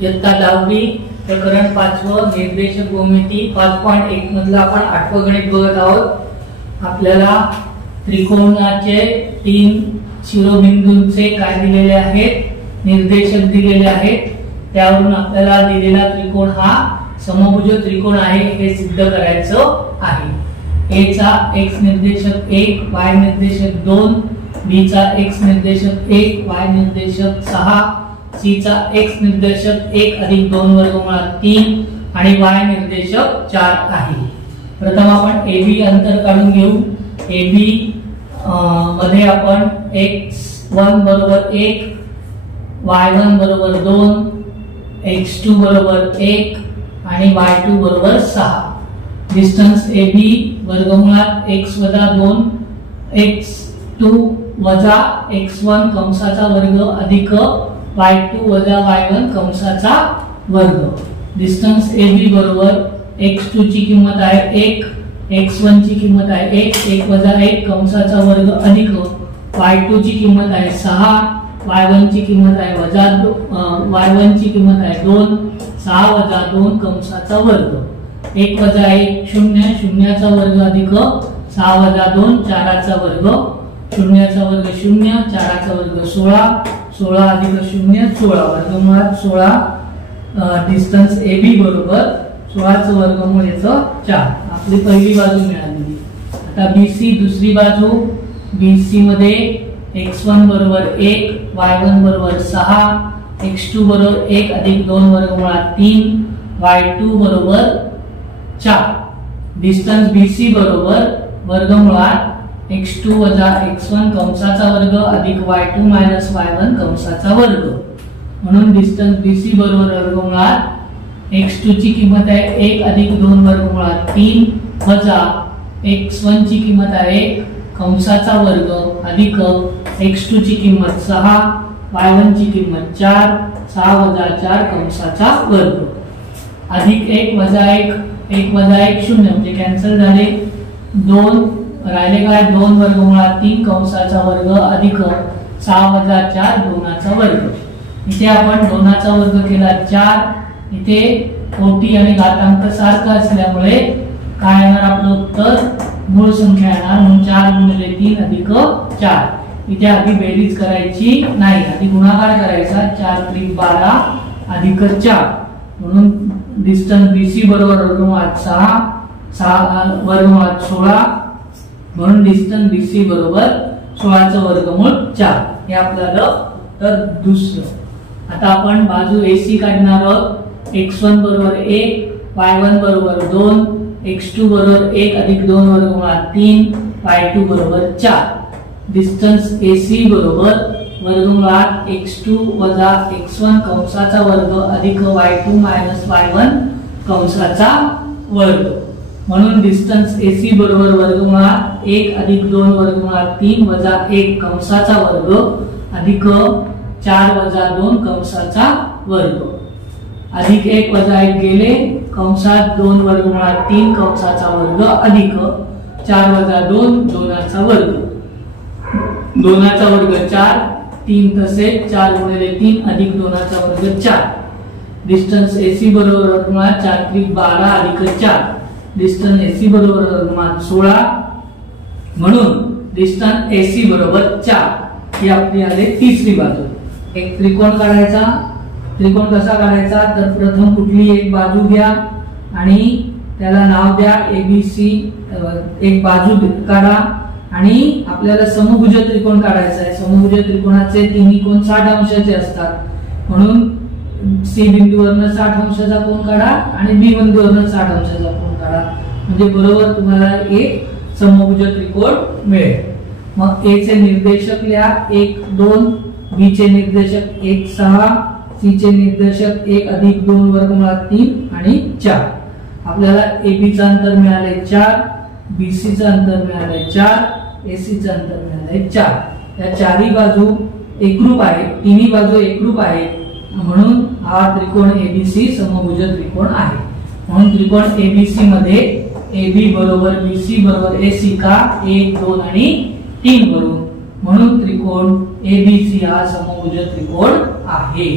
इयत्ता 10वी प्रकरण 5 निर्देशक भूमिती 5.1 मधलं आपण 8वं गणित बघत आहोत। आपल्याला त्रिकोणाचे 3 शिरोबिंदूंचे काय दिलेले आहेत, निर्देशक दिलेले आहेत। त्यावरून आपल्याला दिलेला त्रिकोण हा समभुज त्रिकोण आहे हे सिद्ध करायचं आहे। ए चा x निर्देशक 1, y निर्देशक 2, b चा x निर्देशक 1, y निर्देशक 6, c चा x निर्देशक 1 अधिक 2 वर्गमुळात 3 आणि y निर्देशक 4 आहे। प्रथम आपण AB अंतर काढून घेऊ। AB मध्ये आपण x1 बरोबर 1, y1 बरोबर 2, x2 बरोबर 1 आणि y2 बरोबर 6। डिस्टन्स AB वर्गमुळात x वजा 2 x2 वजा x1 कंसाचा वर्ग अधिक y2 वजा y1 कंसाचा वर्ग। डिस्टन्स AB बरोबर x2 ची किंमत आहे 1, x1 ची किंमत आहे 1, 1 वजा 1 कंसाचा वर्ग अधिक y2 ची किंमत आहे 6, y1 ची किंमत आहे वजा y1 ची किंमत आहे 2, 6 वजा 2 कंसाचा वर्ग। 1 वजा 1 0, शून्याचा वर्ग अधिक 6 वजा 2 4चा वर्ग, शून्याचा वर्ग 0, 4चा वर्ग 16, 16 अधिक 0 16 वर्गमुळात 16। डिस्टन्स AB बरोबर 16चं वर्गमूळ याचं 4। आपली पहिली बाजू मिळाली। आता BC दुसरी बाजू। BC मध्ये x1 बरोबर 1, y1 बरोबर 6, x2 बरोबर 1 अधिक 2 वर्गमुळात 3, y2 बरोबर 4। डिस्टन्स BC बरोबर वर्गमुळात x2 वजा x1 कंसाचा वर्ग अधिक y2 मायनस y1 कंसाचा वर्ग। म्हणून डिस्टन्स BC बरोबर वर्गमुळात x2 ची किंमत आहे 1 अधिक 2 वर्गमुळात 3 वजा x1 ची किंमत आहे 1 कंसाचा वर्ग अधिक x2 ची किंमत 6, y1 ची किंमत 4, 6 वजा 4 कंसाचा वर्ग अधिक 1 वजा 1, 1 वजा 1 0 म्हणजे कॅन्सल झाले। 2 राहिले काय 2 वर्गमुळात 3 कंसाचा वर्ग अधिक 6 वजा 4 2चा वर्ग। इथे आपण 2चा वर्ग केला 4, इथे कोटी आणि घातांक सारखा असल्यामुळे काय येणार आपलं उत्तर मूळ संख्या येणार। म्हणून 4 गुणिले 3 अधिक 4। इथे आधी बेरीज करायची नाही, आधी गुणाकार करायचा। 4 त्रिक 12 अधिक 4 म्हणून डिस्टन्स BC बरोबर वर्गमुळात 6, 6 वर्गमुळात 16 म्हणून डिस्टन्स BC बरोबर 16चं वर्गमूळ 4 हे आपल्याला तर दुसरं। आता आपण बाजू AC काढणार आहोत। x1 बरोबर 1, y1 बरोबर 2, x2 बरोबर 1 अधिक 2 वर्गमुळात 3, y2 बरोबर 4। डिस्टन्स AC बरोबर वर्गमुळात x2 वजा x1 कंसाचा वर्ग अधिक y2 मायनस y1 कंसाचा वर्ग। म्हणून डिस्टन्स AC बरोबर वर्गमुळात 1 अधिक 2 वर्गमुळात 3 वजा 1 कंसाचा वर्ग अधिक 4 वजा 2 कंसाचा वर्ग अधिक 1 वजा 1 गेले कंसात 2 वर्गमुळात 3 कंसाचा वर्ग अधिक 4 वजा 2 2चा वर्ग, 2चा वर्ग 4, 3 तसेच 4 गुणिले 3 अधिक 2चा वर्ग 4। डिस्टन्स AC बरोबर वर्गमुळात 4 त्रिक 12 अधिक 4। डिस्टन्स AC बरोबर वर्गमुळात 16 म्हणून डिस्टन्स AC बरोबर 4 ही आपली आले तिसरी बाजू। एक त्रिकोण काढायचा। त्रिकोण कसा काढायचा तर प्रथम कुठली एक बाजू घ्या आणि त्याला नाव द्या ABC। एक बाजू काढा आणि आपल्याला समभुज त्रिकोण काढायचा आहे। समभुज त्रिकोणाचे तिन्ही कोन 60 अंशाचे असतात म्हणून C बिंदूवरून 60 अंशाचा कोन काढा आणि B बिंदूवरून 60 अंशाचा कोन काढा म्हणजे बरोबर तुम्हाला एक समभुज त्रिकोण मिळेल। मग A चे निर्देशक लिहा 1 2, B चे निर्देशक 1 6, C चे निर्देशक 1 अधिक 2 वर्गमुळात 3 आणि 4। आपल्याला AB चं अंतर मिळाले 4, BC चं अंतर मिळाले 4, AC चं अंतर मिळाले 4। या चारही बाजू एकरूप आहे, तिन्ही बाजू एकरूप आहेत म्हणून हा त्रिकोण ABC समभुज त्रिकोण आहे। म्हणून त्रिकोण ABC मध्ये AB बरोबर BC बरोबर AC का 1 2 आणि 3 वरून म्हणून त्रिकोण ABC हा समभुज त्रिकोण आहे।